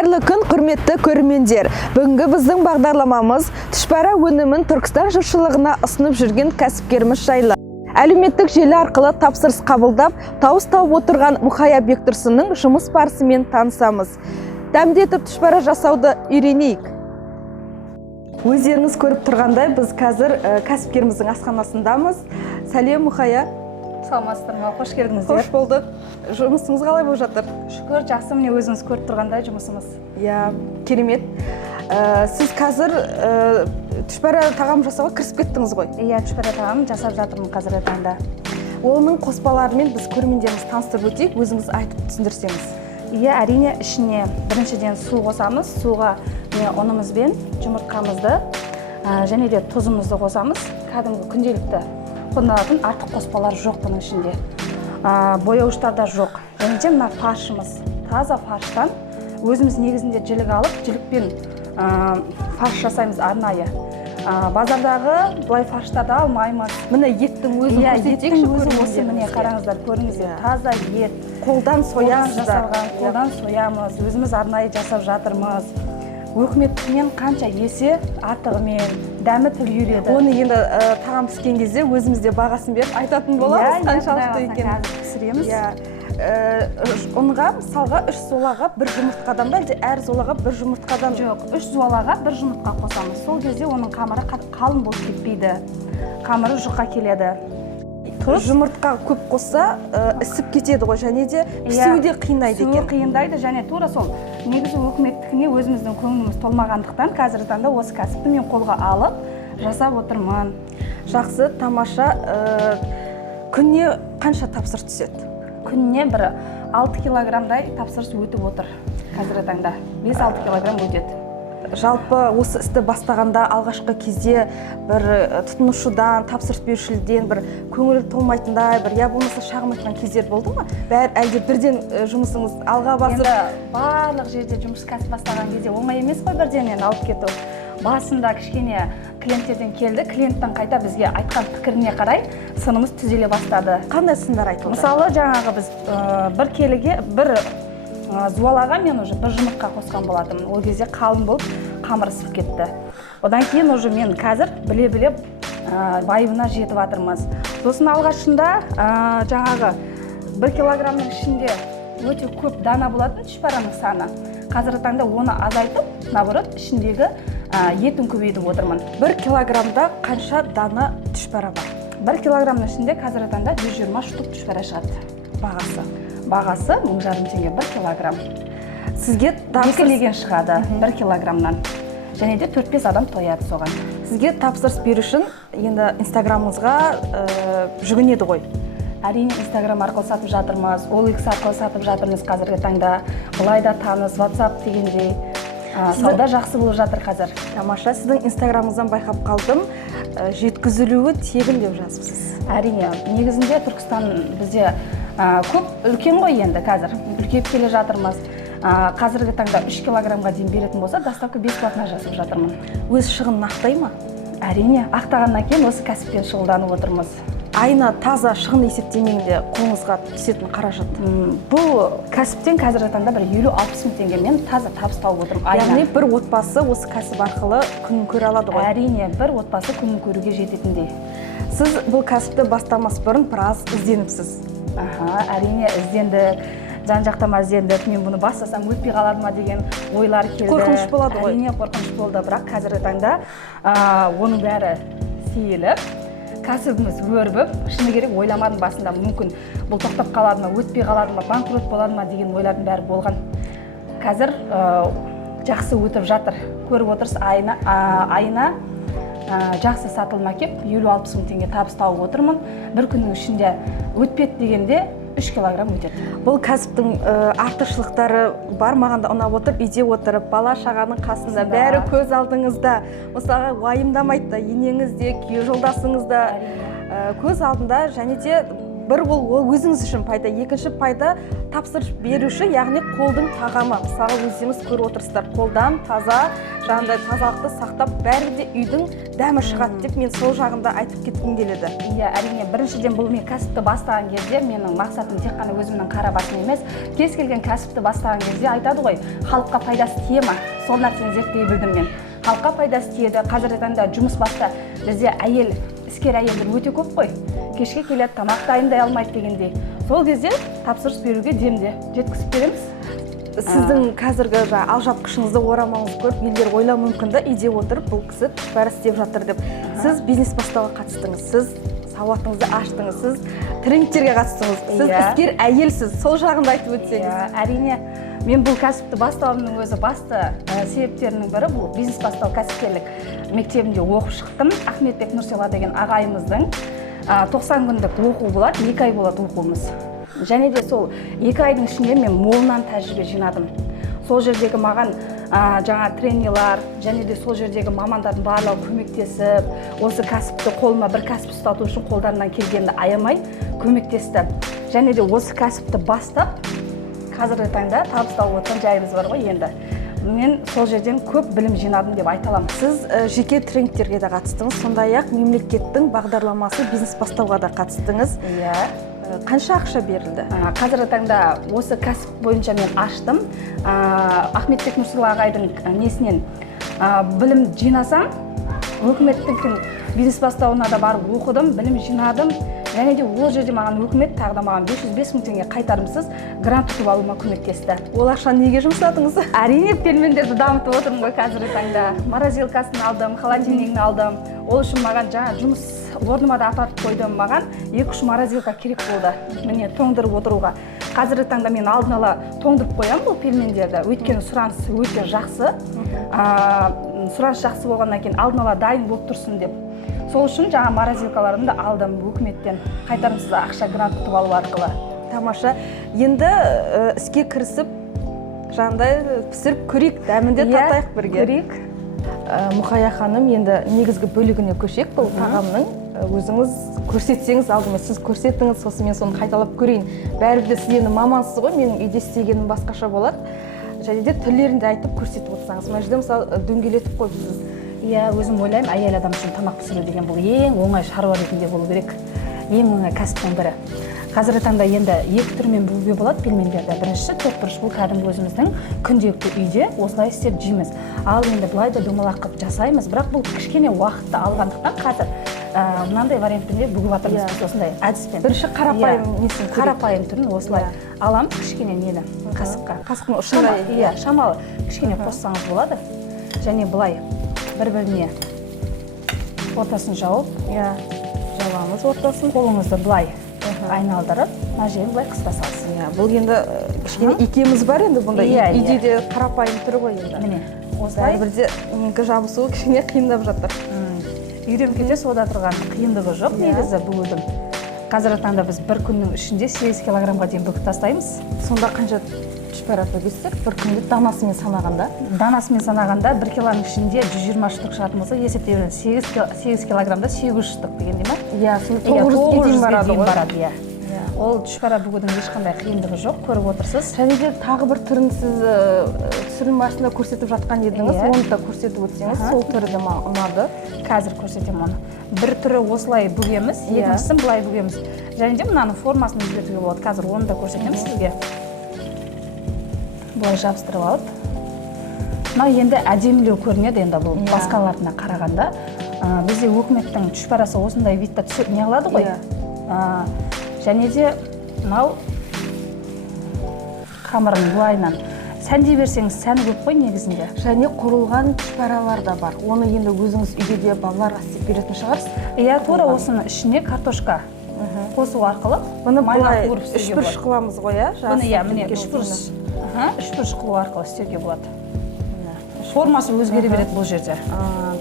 Қайырлы күн, құрметті көрермендер. Бүгінгі біздің бағдарламамыз түшпәрі өнімін Түркістан жұртшылығына ұсынып жүрген кәсіпкеріміз жайлы. Әлеуметтік желі арқылы тапсырыс қабылдап, тауыс тауып отырған Мұхая Бектұрсынның жұмыс барысымен танысамыз. Дәмдетіп түшпәрі жасауды үйренейік. Өздеріңіз көріп тұрғандай, біз қазір кәсіпкеріміздің асханасындамыз. Сәлем, Мұхая. Саламатсыздар ма? Қош келдіңіздер. Қош болдық. Жұмысыңыз қалай болып жатыр? Шүкір, жақсы, міне өзіңіз көріп тұрғандай жұмысымыз. Иә, керемет. Сіз қазір түшпәрі тағам жасауға кірісіп кеттіңіз ғой? Иә, түшпәрі тағам жасап жатырмын қазіргі таңда. Оның қоспаларымен біз көрермендеріміз таныстырып өтейік, өзіңіз айтып түсіндірсеңіз. Иә, әрине ішіне біріншіден су қосамыз. Суға ұнымыз бен жұмыртқамызды және де тұзымызды қосамыз. Кәдімгі күнделікті қолданатын артық қоспалар жоқ бұның ішінде. Бояуыштар да жоқ. Және де мына фаршымыз. Таза фарштан өзіміз негізінде жілік алып, жілікпен фарш жасаймыз арнайы. Базардағы бұлай фарштарды алмаймыз. Міне еттің өзін көрсетейікші көріңіздер. Міне қараңыздар, көріңіздер. Таза ет. Қолдан соямыздар. Қолдан соямыз. Өзіміз арнайы жасап жатырмыз. Өкіметтен қанша есе артығымен дәмі тіл үйреді. Оны енді тағам піскен кезде өзімізде бағасын беріп айтатын боламыз, қаншалықты екенін. Пісіреміз. Онға мысалға 3 золаға 1 жұмыртқадан ба, әлде әр золаға 1 жұмыртқадан? Жоқ, 3 золаға 1 жұмыртқа қосамыз. Сол кезде оның қамыры қалың болып кетпейді. Қамыры жұқа келеді. Жұмыртқа көп қосса ісіп кетеді ғой, және де пісуде қиындайды екен. Қиындайды, және тура сол. Негізі өкіметтікіне өзіміздің көңіліміз толмағандықтан қазіргі таңда осы кәсіпті мен қолға алып жасап отырмын. Жақсы, тамаша. Күніне қанша тапсырыс түседі? Күніне бір 6 килограммдай тапсырыс өтіп отыр қазіргі таңда. 5-6 килограмм өтеді. Жалпы осы істі бастағанда алғашқы кезде бір тұтынушыдан, тапсырыс берушіден бір көңілі толмайтындай, бір я болмаса шағым айтқан кездер болды ма? Әлде бірден жұмысыңыз алға басып? Енді барлық жерде жұмыс кәсіп бастаған кезде оңай емес қой бірден алып кету. Басында кішкене клиенттерден келді, клиенттің қайта бізге айтқан пікіріне қарай сынымыз түзеле бастады. Қандай сындар айтылды? Мысалы, жаңағы біз бір келіге бір зуалаға мен уже 1 жұмыртқа қосқан болатым. Ол кезде қалың болып қамыр ысып кетті. Одан кейін уже мен қазір біле-біле байыбына жетіп жатырмыз. Сосын алғашында жаңағы 1 килограммның ішінде өте көп дана болатын түшпәраның саны. Қазіргі таңда оны азайтып, наоборот, ішіндегі етін көбейтіп отырмын. 1 килограммда қанша дана түшпәра бар? 1 килограммның ішінде қазіргі таңда 120 штук түшпәра шығады. Бағасы 1500 теңге 1 килограмм. Сізге екілеген шығады 1 килограммнан. Және де 4-5 адам тояды соған. Сізге тапсырыс беру үшін енді инстаграмыңызға жүгінеді ғой. Әрине инстаграм арқылы сатып жатырмыз, OLX арқылы сатып жатырмыз қазіргі таңда. Бұлай да таныс, WhatsApp дегендей. Сауда жақсы болып жатыр қазір. Тамаша, сіздің инстаграмыңыздан байқап қалдым, жеткізілуі тегін деп жазыпсыз. Әрине, негізінде Түркістан бізде көп үлкен ғой енді қазір. Үлкейіп келе жатырмыз. Қазіргі таңда 3 килограммға дейін беретін болса, доставка бесплатно жасап жатырмын. Өз шығын нақтай ма? Әрине, ақтағаннан кейін осы кәсіппен шұғылданып отырмыз. Айына таза шығын есептемеңде қолыңызға түсетін қаражат? Бұл кәсіптен қазіргі таңда бір 50-60 мың теңгемен таза табыс тауып отырмын. Яғни бір отбасы осы кәсіп арқылы күнін көре алады ғой? Әрине, бір отбасы күнін көруге жететіндей. Сіз бұл кәсіпті бастамас бұрын біраз ізденіпсіз? Әрине, іздендік. Жан-жақтама іздендік. Мен бұны бастасам өтпей қалады ма деген ойлар келді. Қорқыныш болады ғой? Әрине, қорқыныш болды, бірақ қазіргі таңда оның бәрі сейіліп, кәсібіміз өрбіп, шыны керек ойламадым басында, мүмкін бұл тоқтап қалады ма, өтпей қалады ма, банкрот болады ма деген ойлардың бәрі болған. Қазір жақсы өтіп жатыр. Көріп отырсыз, айына жақсы сатылма кеп 50-60 мың теңге табыс тауып отырмын. Bir күннің ішінде өтпеді дегенде 3 килограмм өтеді. Бұл кәсіптің артықшылықтары бар, маған да ұнап отыр, үйде отырып, бала шағаның қасында, бәрі көз алдыңызда. Мысалға уайымдамайды да, енеңіз де, күйеу жолдасыңыз да көз алдында, және де бір ол өзіңіз үшін пайда, екінші пайда тапсырыс беруші, яғни қолдың тағамы. Мысалы өздеріңіз көріп отырсыздар, қолдан таза, жаңағыдай тазалықты сақтап, бәрі де үйдің дәмі шығады деп мен сол жағында айтып кеткім келеді. Иә, әрине, біріншіден бұл мен кәсіпті бастаған кезде менің мақсатым тек қана өзімнің қара басым емес, кез келген кәсіпті бастаған кезде айтады ғой, халыққа пайдасы тие ма? Сол нәрсені зерттей білдім мен. Халыққа пайдасы тиеді. Қазіргі таңда жұмыс баста бізде іскер әйелдер өте көп қой. Кешке келеді, тамақ дайындай алмайды дегендей. Сол кезде тапсырыс беруге демде жеткізіп береміз. Сіздің қазіргі алжапқышыңызды орамаңыз көріп, елдер ойлау мүмкін да, үйде отырып бұл кісі бәрі істеп жатыр деп. Сіз бизнес бастауға қатыстыңыз, сіз сауатыңызды аштыңыз, сіз тренингтерге қатыстыңыз, сіз іскер әйелсіз. Сол жағында айтып өтсеңіз. Әрине, мен бұл кәсіпті бастауымның өзі басты себептерінің бірі бұл бизнес бастау кәсіпкерлік мектебінде оқып шықтым. Ахметбек Нұрсела деген ағайымыздың 90 күндік оқу болады, 2 ай болады оқуымыз. Және де сол 2 айдың ішінде мен молынан тәжірибе жинадым. Сол жердегі маған жаңа тренерлер, және де сол жердегі мамандардың барлығы көмектесіп, осы кәсіпті қолыма бір кәсіп ұстату үшін қолдарынан келгенді аямай көмектесті. Және де осы кәсіпті бастап, қазіргі таңда табысталып отырған жайымыз бар ғой енді. Мен сол жерден көп білім жинадым деп айта аламын. Сіз жеке тренингтерге де қатыстыңыз, сондай-ақ мемлекеттің бағдарламасы бизнес бастауға да қатыстыңыз. Иә. Қанша ақша берілді? Қазіргі таңда осы кәсіп бойынша мен аштым. Ахметбек Нұрсела ағайдың несінен білім жинасам, өкіметтің бизнес бастауына да барып оқыдым, білім жинадым. Және де ол жерде маған өкімет тағы да маған 505 мың теңге қайтарымсыз грант ұтып алуыма көмектесті. Ол ақшаны неге жұмсадыңыз? Әрине, пельмендерді дамытып отырмын ғой қазіргі таңда. Морозилкасын алдым, холодильнигін алдым. Ол үшін маған жаңа жұмыс орныма да апарып қойдым. Маған 2-3 морозилка керек болды. Міне тоңдырып отыруға. Қазіргі таңда мен алдын ала тоңдырып қоямын бұл пельмендерді. Өйткені сұраныс өте жақсы. Сұраныс жақсы болғаннан кейін алдын ала дайын болып тұрсын деп. Сол үшін жаңа морозилкаларымды алдым өкіметтен қайтарымсыз ақша грант ұтып алу арқылы. Тамаша. Енді іске кірісіп, жаңағыдай пісіріп көрейік, дәмінде татайық бірге. Көрейік. Мұқая ханым, енді негізгі бөлігіне көшейік. Бұл тағамның өзіңіз көрсетсеңіз, алдымен сіз көрсеттіңіз, сосын мен соны қайталап көрейін. Бәрі де сіз енді мамансыз ғой, менің үйде істегенім басқаша болады. Және де түрлерінде айтып көрсетіп отырсаңыз. Мына жерде мысалы дөңгелетіп қойыпсыз. Иә, өзім ойлаймын, әйел адам үшін тамақ пісіру деген бұл ең оңай шаруа ретінде болу керек. Ең оңай кәсіптің бірі. Қазіргі таңда енді 2 түрмен бөлуге болады пельмендерді. Біріншісі төртбұрыш, бұл кәдімгі өзіміздің күнделікті үйде осылай істеп жейміз. Ал енді былай да домалақ қылып жасаймыз, бірақ бұл кішкене уақытты алғандықтан қазір мынандай вариантпен бүгіп жатырмыз біз осындай әдіспен. Бірінші қарапайым несін көрейік. Қарапайым түрін осылай аламын, кішкене нені қасыққа. Қасықтың ұшындай. Иә, шамалы кішкене қоссаңыз болады. Және былай бір-біріне ортасын жауып, жауамыз ортасын. қолыңызды былай айналдырып, мына жерін былай қыста салсын. Бұл енді кішкене икеміз бар енді бұнда. Үйде де қарапайым түрі ғой енді. Міне, осылай. Бірде жабысуы кішкене қиындап жатыр. Үйреніп кетесіз, ода тұрған қиындығы жоқ, негізі бүгудің. Қазіргі таңда біз бір күннің ішінде 8 килограммға дейін бүгіп тастаймыз. Сонда қанша түшпәрат өгестер бір күнде данасымен санағанда? Данасымен санағанда 1 килоның ішінде 120 штук шығатын болса, есептеген 8 килограммда 800 штук дегенде ма? Иә, 900-ге дейін барады ғой. Ол түшпәра бүгудің ешқандай қиындығы жоқ, көріп отырсыз. Және де тағы бір түрін сіз түсірілім барысында көрсетіп жатқан едіңіз, оны да көрсетіп өтсеңіз, сол түрі де ұнады. Қазір көрсетемін оны. бір түрі осылай бүгеміз, екіншісін былай бүгеміз. Және де мынаның формасын өзгертуге болады. Қазір оны да көрсетемін сізге. Былай жабыстырып алып. Мынау енді әдемілеу көрінеді, енді бұл басқаларына қарағанда. Бізде өкіметтің түшпәрасы осындай витта түсіп не қылады ғой. Және де мынау қамырын былайынан сәндей берсеңіз, сәні көп қой негізінде. Және құрылған түшпәралар да бар. Оны енді өзіңіз үйде де балаларға істеп беретін шығарсыз. Иә, тура осының ішіне картошка қосу арқылы бұны былай үшбұрыш қыламыз ғой, иә? Бұны иә, міне үшбұрыш қылу арқылы істеуге болады. Формасы өзгере береді бұл жерде.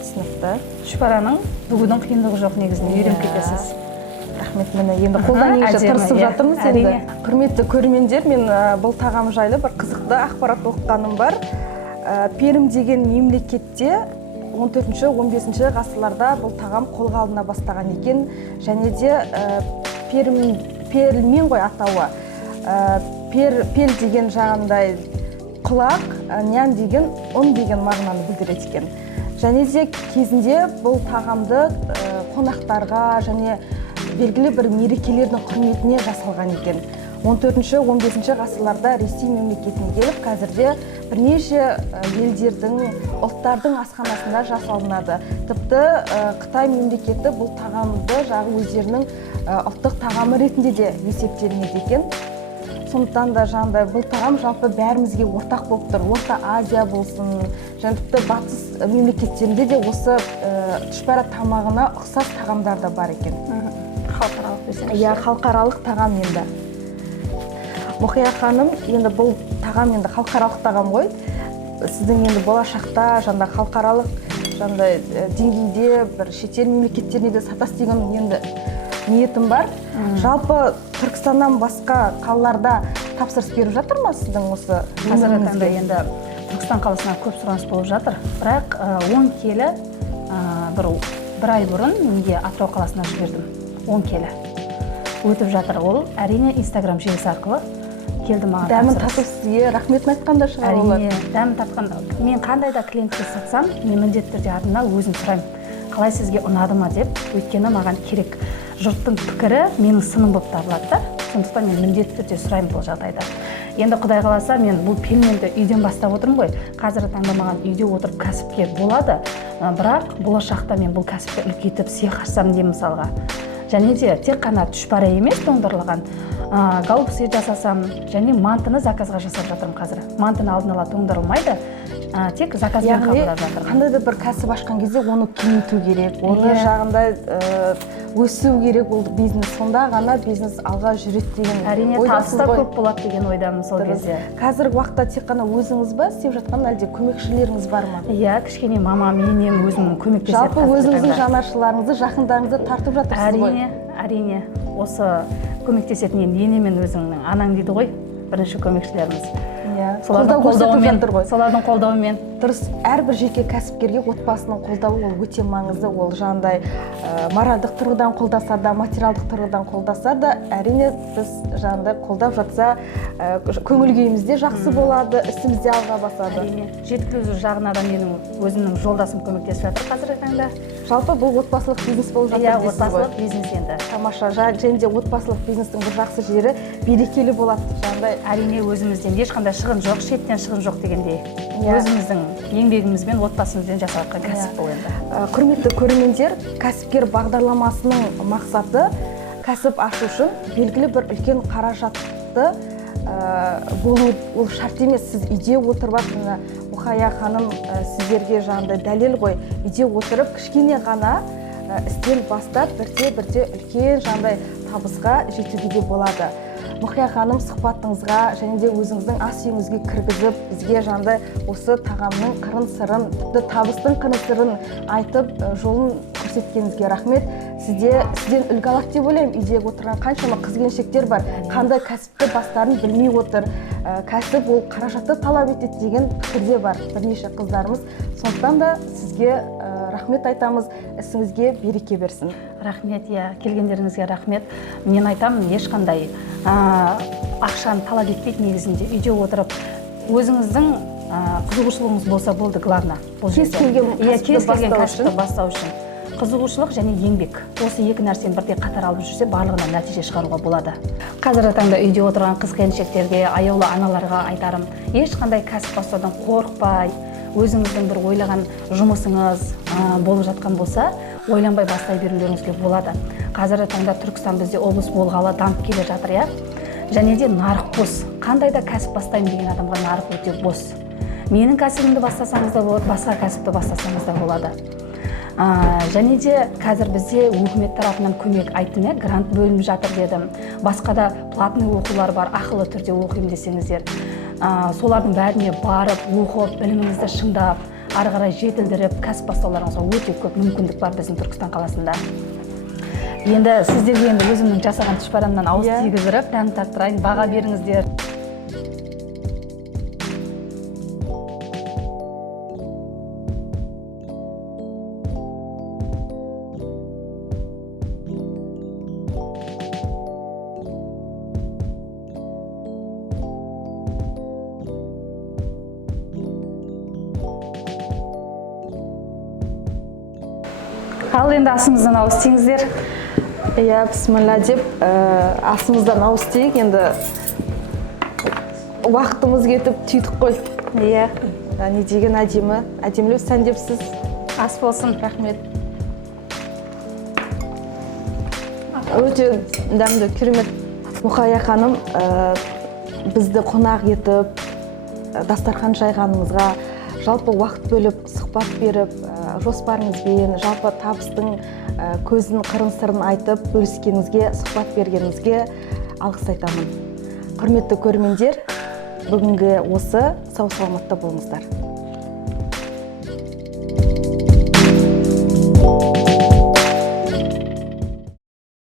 Түсінікті. Түшпәраның бүгудің қиындығы жоқ негізінде, үйреніп кетесіз. Рахмет, мені енді қолдан егже тырысып жатырмыз енді. Құрметті көрермендер, мен бұл тағам жайлы бір қызықты ақпарат оқығаным бар. Перім деген мемлекетте 14-15 ғасырларда бұл тағам қолға алына бастаған екен. Және де Перім перілмен ғой атауы. Пел деген жағындай құлақ, нян деген ұн деген мағынаны білдіреді екен. Және де кезінде бұл тағамды қонақтарға және белгілі бір мерекелердің құрметіне жасалған екен. 14-15 ғасырларда Ресей мемлекетіне келіп, қазірде бірнеше елдердің, ұлттардың асханасында жасалынады. Тіпті Қытай мемлекеті бұл тағамды өздерінің ұлттық тағамы ретінде де есептелінеді екен. Сондықтан да бұл тағам жалпы бәрімізге ортақ болып тұр. Орта Азия болсын, және тіпті батыс мемлекеттерінде де осы түшпәрә тамағына ұқсас тағамдар да бар екен. Халықаралық десеңіз. Иә, халықаралық тағам енді. Мұқия ханым, енді бұл тағам енді халықаралық тағам ғой. Сіздің енді болашақта халықаралық деңгейде бір шетел мемлекеттеріне де сатасыз деген енді ниетім бар. Жалпы Түркістаннан басқа қалаларда тапсырыс беріп жатыр ма сіздің осы Қазіргі таңда енді Түркістан қаласына көп сұраныс болып жатыр. Бірақ 10 келі бір ай бұрын менге Атырау қаласына жібердім. 10 келі өтіп жатыр. Ол әрине Instagram желісі арқылы келді маған. Дәмін татып сізге рахметін айтқанда шығар олар. Әрине, дәмін татқан. Мен қандай да клиентке сатсам, мен міндетті түрде артында өзім сұраймын. Қалай сізге ұнады ма деп, өйткені маған керек. Жұрттың пікірі менің сыным болып табылады да. Сондықтан мен міндетті түрде сұраймын бұл жағдайда. Енді Құдай қаласа, мен бұл пельменді үйден бастап отырмын ғой. Қазіргі таңда маған үйде отырып кәсіпкер болады. Бірақ болашақта мен бұл кәсіпті үлкейтіп цех ашсам деймін мысалға. Және де тек қана түшпәрә емес тоңдырылған гаупсы жасасам, және мантыны заказға жасап жатырмын қазір. Мантыны алдын ала тоңдырылмайды, тек заказбен қабылдап жатырмын. Қандай да бір кәсіп ашқан кезде оны кеңейту керек, оны өсу керек, ол бизнес. Сонда ғана бизнес алға жүреді деген. Әрине, табыс та көп болады деген ойдамын сол кезде. Қазіргі уақытта тек қана өзіңіз ба істеп жатқан, әлде көмекшілеріңіз бар ма? Иә, кішкене мамам, енем өзімнің көмектеседі. Жалпы өзіңіздің жанашырларыңызды, жақындарыңызды тартып жатырсыз ғой? Әрине, осы көмектесетін ене мен өзіңнің анаң дейді ғой, бірінші көмекшілеріміз. Солардың қолдауымен. Дұрыс, әрбір жеке кәсіпкерге отбасының қолдауы ол өте маңызды. Ол моральдық тұрғыдан қолдаса да, материалдық тұрғыдан қолдаса да, әрине біз қолдап жатса, көңіл күйімізде жақсы болады, ісімізде алға басады. Әрине, жеткізу жағына да менің өзімнің жолдасым көмектесіп жатыр қазіргі таңда. Жалпы бұл отбасылық бизнес болып жатыр дейсіз ғой? Иә, отбасылық бизнес енді. Тамаша, және де отбасылық бизнестің бір жақсы жері берекелі болады. Әрине, өзімізден ешқандай шығын жоқ, шеттен шығын жоқ дегендей. Өзіміздің еңбегімізбен, отбасымызбен жасалған кәсіп бұл енді. Құрметті көрермендер, кәсіпкер бағдарламасының мақсаты кәсіп ашу үшін белгілі бір үлкен қаражатты болу ол шарт емес. Сіз үйде отырып, Мұқия ханым сіздерге дәлел ғой, үйде отырып кішкене ғана істен бастап бірте-бірте үлкен табысқа жетуге де болады. Мұқия ханым сұхбатыңызға және де өзіңіздің ас үйіңізге кіргізіп, бізге осы тағамның қырын сырын, тіпті табыстың қырын сырын айтып, жолын көрсеткеніңізге рахмет. Сізден үлгі алады деп ойлаймын. Үйдегі отырған қаншама қыз-келіншектер бар, қандай кәсіпті бастарын білмей отыр. Кәсіп ол қаражатты талап етеді деген пікірде бар бірнеше қыздарымыз. Сондықтан да сізге рахмет айтамыз, ісіңізге береке берсін. Рахмет, келгендеріңізге рахмет. Мен айтамын, ешқандай ақшаны талап етпейді негізінде. Үйде отырып, өзіңіздің қызығушылығыңыз болса болды, главное. Кез келген кәсіпті бастау үшін. Қызығушылық және еңбек. Осы екі нәрсені бірдей қатар алып жүрсе, барлығынан нәтиже шығаруға болады. Қазіргі таңда үйде отырған қыз-келіншектерге, аяулы аналарға айтарым, ешқандай кәсіп бастаудан қорықпай, өзіңіздің бір ойлаған жұмысыңыз болып жатқан болса, ойланбай бастай берулеріңізге болады. Қазіргі таңда Түркістан бізде облыс болғалы дамып келе жатыр, және де нарық бос. Қандай да кәсіп бастаймын деген адамға нарық өте бос. Менің кәсібімді бастасаңыз да болады, басқа кәсіпті бастасаңыз да болады. Және де қазір бізде өкімет тарапынан көмек айттым, грант бөлініп жатыр дедім. Басқа да платный оқулар бар, ақылы түрде оқимын десеңіздер. Солардың бәріне барып, оқып, біліміңізді шыңдап, ары қарай жетілдіріп, кәсіп бастауларыңызға өте көп мүмкіндік бар біздің Түркістан қаласында. Енді сіздерге өзімнің жасаған түшпәрамнан ауыз тигіздіріп, дәм таттырайын, баға беріңіздер. Ал енді асымыздан ауыз тиіңіздер. Иә, бісміллә деп асымыздан ауыз тиік. Енді уақытымыз кетіп түйдік қой. Иә. Не деген әдемі, әдемілеу сәндепсіз. Ас болсын, рахмет. Өте дәмді, керемет. Мұқая ханым бізді қонақ етіп, дастархан жайғанымызға жалпы уақыт бөліп, сұхбат беріп, жоспарыңызбен, жалпы табыстың көзін, қырын сырын айтып, бөліскеніңізге, сұхбат бергеніңізге алғыс айтамын. Құрметті көрермендер, бүгінгі осы, сау саламатта болыңыздар.